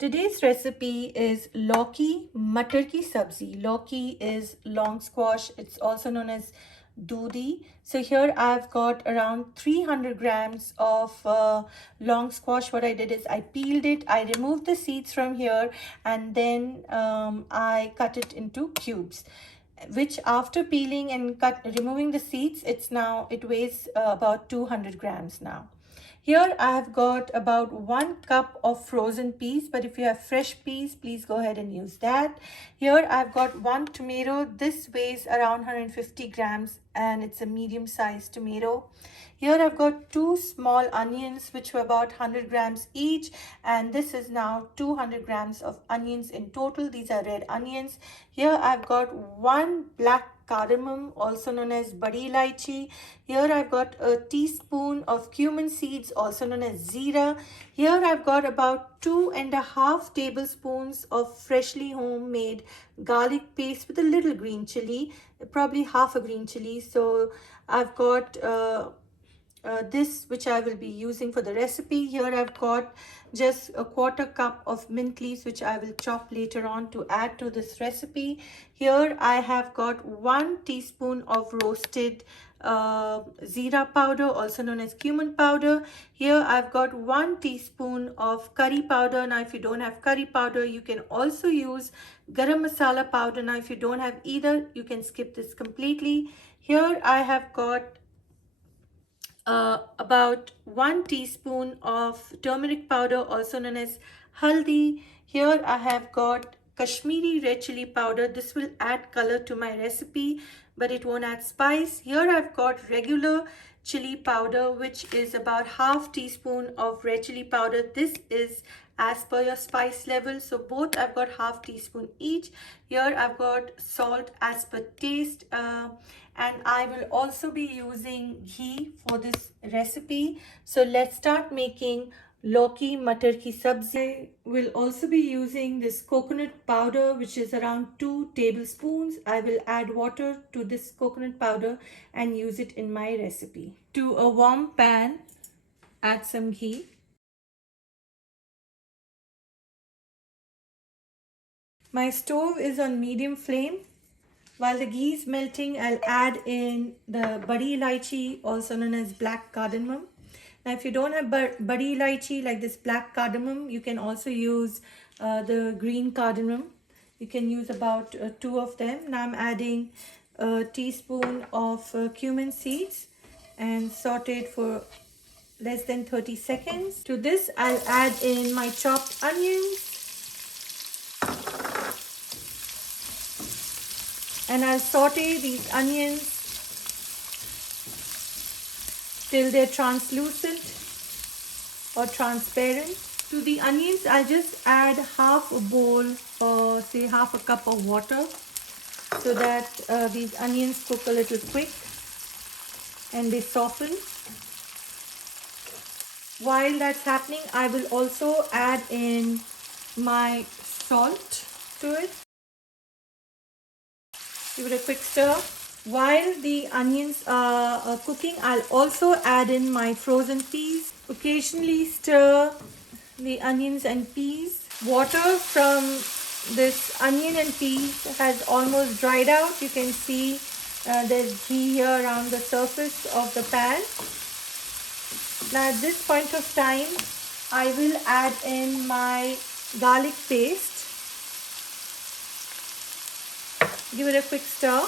Today's recipe is Lauki Mattar ki sabzi. Lauki is long squash. It's also known as doodhi. So here I've got around 300 grams of long squash. What I did is I peeled it, I removed the seeds from here, and then I cut it into cubes, which after peeling and removing the seeds, it weighs about 200 grams now. Here I have got about 1 cup of frozen peas, but if you have fresh peas, please go ahead and use that. Here I've got 1 tomato. This weighs around 150 grams and it's a medium sized tomato. Here I've got 2 small onions, which were about 100 grams each, and this is now 200 grams of onions in total. These are red onions. Here I've got 1 black cardamom, also known as badi elaichi. Here I've got a teaspoon of cumin seeds, also known as Zeera. Here I've got about 2.5 tablespoons of freshly homemade garlic paste with a little green chili, probably half a green chili. So I've got this, which I will be using for the recipe. Here I've got just a 1/4 cup of mint leaves, which I will chop later on to add to this recipe. Here I have got 1 teaspoon of roasted Zeera powder, also known as cumin powder. Here I've got 1 teaspoon of curry powder. Now if you don't have curry powder, you can also use garam masala powder. Now if you don't have either, you can skip this completely. Here I have got about 1 teaspoon of turmeric powder, also known as haldi. Here I have got Kashmiri red chili powder. This will add color to my recipe, but it won't add spice. Here I've got regular chili powder, which is about half teaspoon of red chili powder. This is as per your spice level, so both I've got half teaspoon each. Here I've got salt as per taste, and I will also be using ghee for this recipe. So let's start making Lauki Mattar ki sabzi. I will also be using this coconut powder, which is around 2 tablespoons. I will add water to this coconut powder and use it in my recipe. To a warm pan, add some ghee. My stove is on medium flame. While the ghee is melting, I'll add in the badi elaichi, also known as black cardamom. Now, if you don't have badi elaichi like this black cardamom, you can also use the green cardamom. You can use about 2 of them. Now I'm adding a teaspoon of cumin seeds and saute it for less than 30 seconds. To this, I'll add in my chopped onions. And I'll saute these onions till they're translucent or transparent. To the onions, I'll just add half a bowl or say half a cup of water so that these onions cook a little quick and they soften. While that's happening, I will also add in my salt to it. Give it a quick stir. While the onions are cooking, I'll also add in my frozen peas. Occasionally stir the onions and peas. Water from this onion and peas has almost dried out. You can see there's ghee here around the surface of the pan. Now at this point of time, I will add in my garlic paste. Give it a quick stir.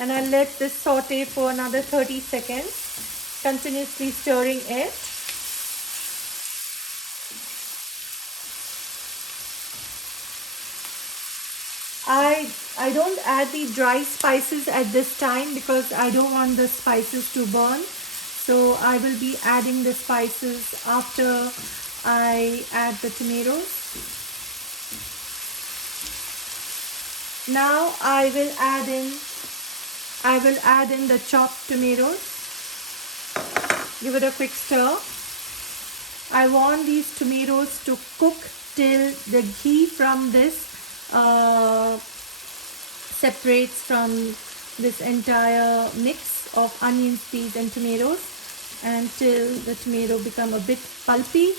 And I'll let this saute for another 30 seconds, continuously stirring it. I don't add the dry spices at this time because I don't want the spices to burn. So I will be adding the spices after I add the tomatoes. Now I will add in the chopped tomatoes. Give it a quick stir. I want these tomatoes to cook till the ghee from this separates from this entire mix of onions, peas and tomatoes. until the tomato become a bit pulpy,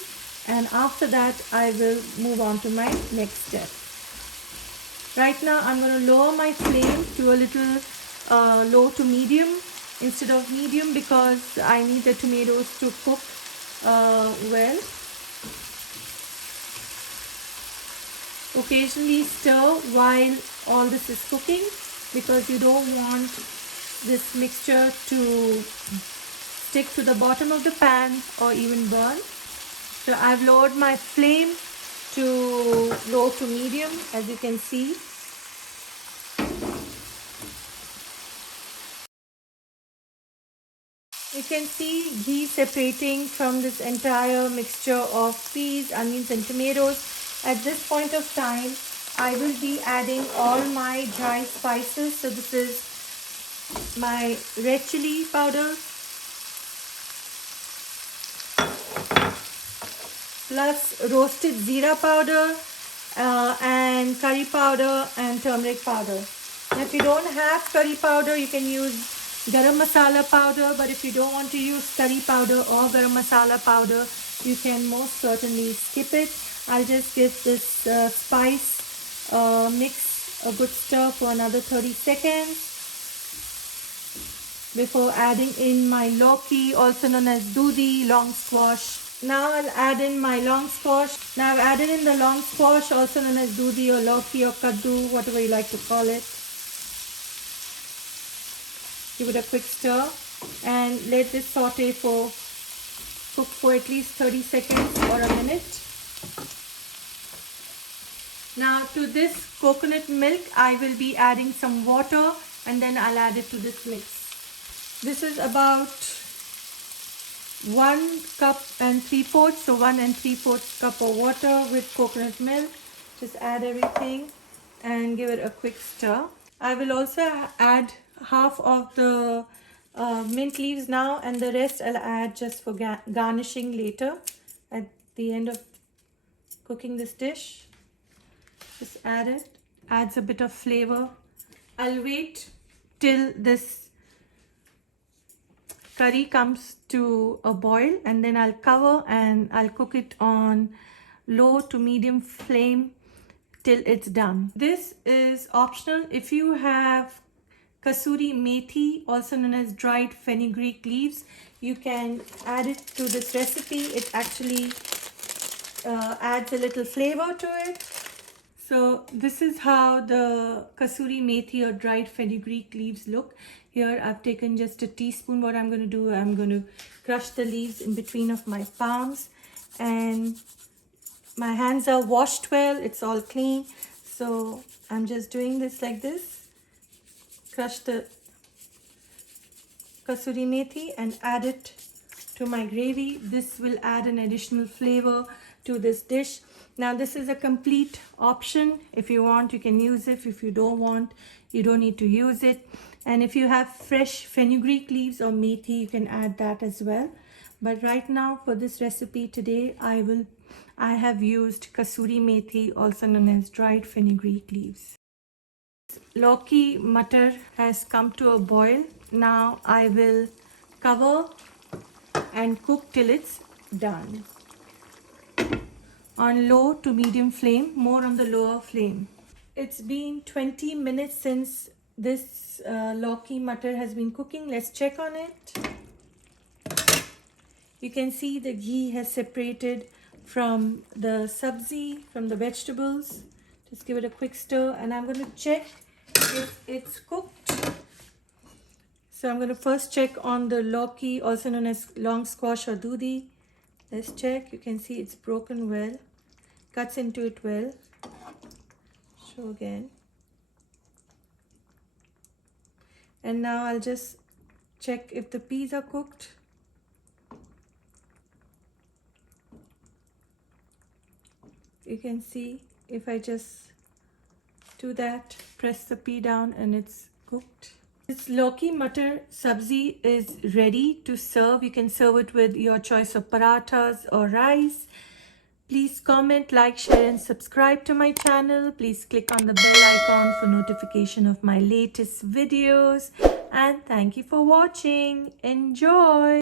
and after that I will move on to my next step. Right now I'm going to lower my flame to a little low to medium instead of medium, because I need the tomatoes to cook well. Occasionally stir while all this is cooking, because you don't want this mixture to stick to the bottom of the pan or even burn. So I've lowered my flame to low to medium, as you can see. You can see ghee separating from this entire mixture of peas, onions and tomatoes. At this point of time, I will be adding all my dry spices. So this is my red chili powder, plus roasted Zeera powder and curry powder and turmeric powder. Now, if you don't have curry powder, you can use garam masala powder, but if you don't want to use curry powder or garam masala powder, you can most certainly skip it. I'll just give this spice mix a good stir for another 30 seconds before adding in my Lauki, also known as Dudi, long squash. Now I'll add in my long squash. Now I've added in the long squash, also known as Dudi or Lauki or Kaddu, whatever you like to call it. Give it a quick stir and let this saute cook for at least 30 seconds or a minute. Now to this coconut milk, I will be adding some water and then I'll add it to this mix. This is about 1 cup and 3/4, so 1 3/4 cup of water with coconut milk. Just add everything and give it a quick stir. I will also add half of the mint leaves now, and the rest I'll add just for garnishing later at the end of cooking this dish. Just add it, adds a bit of flavor. I'll wait till this curry comes to a boil and then I'll cover and I'll cook it on low to medium flame till it's done. This is optional. If you have kasuri methi, also known as dried fenugreek leaves, you can add it to this recipe. It actually adds a little flavor to it. So this is how the kasuri methi or dried fenugreek leaves look. Here I've taken just a teaspoon. What I'm going to do, I'm going to crush the leaves in between of my palms, and my hands are washed well, it's all clean. So I'm just doing this like this. Crush the kasuri methi and add it to my gravy. This will add an additional flavor to this dish. Now this is a complete option. If you want, you can use it. If you don't want, you don't need to use it. And if you have fresh fenugreek leaves or methi, you can add that as well. But right now for this recipe today, I have used kasuri methi, also known as dried fenugreek leaves. Lauki Mattar has come to a boil. Now I will cover and cook till it's done on low to medium flame, more on the lower flame. It's been 20 minutes since this Lauki Mattar has been cooking. Let's check on it. You can see the ghee has separated from the sabzi, from the vegetables. Just give it a quick stir and I'm going to check if it's cooked. So I'm going to first check on the Lauki, also known as long squash or dudi. Let's check. You can see it's broken well, cuts into it well. Show again. And now I'll just check if the peas are cooked. You can see if I just do that, press the pea down, and it's cooked. This Lauki Mattar sabzi is ready to serve. You can serve it with your choice of parathas or rice. Please comment, like, share and subscribe to my channel. Please click on the bell icon for notification of my latest videos. And thank you for watching. Enjoy!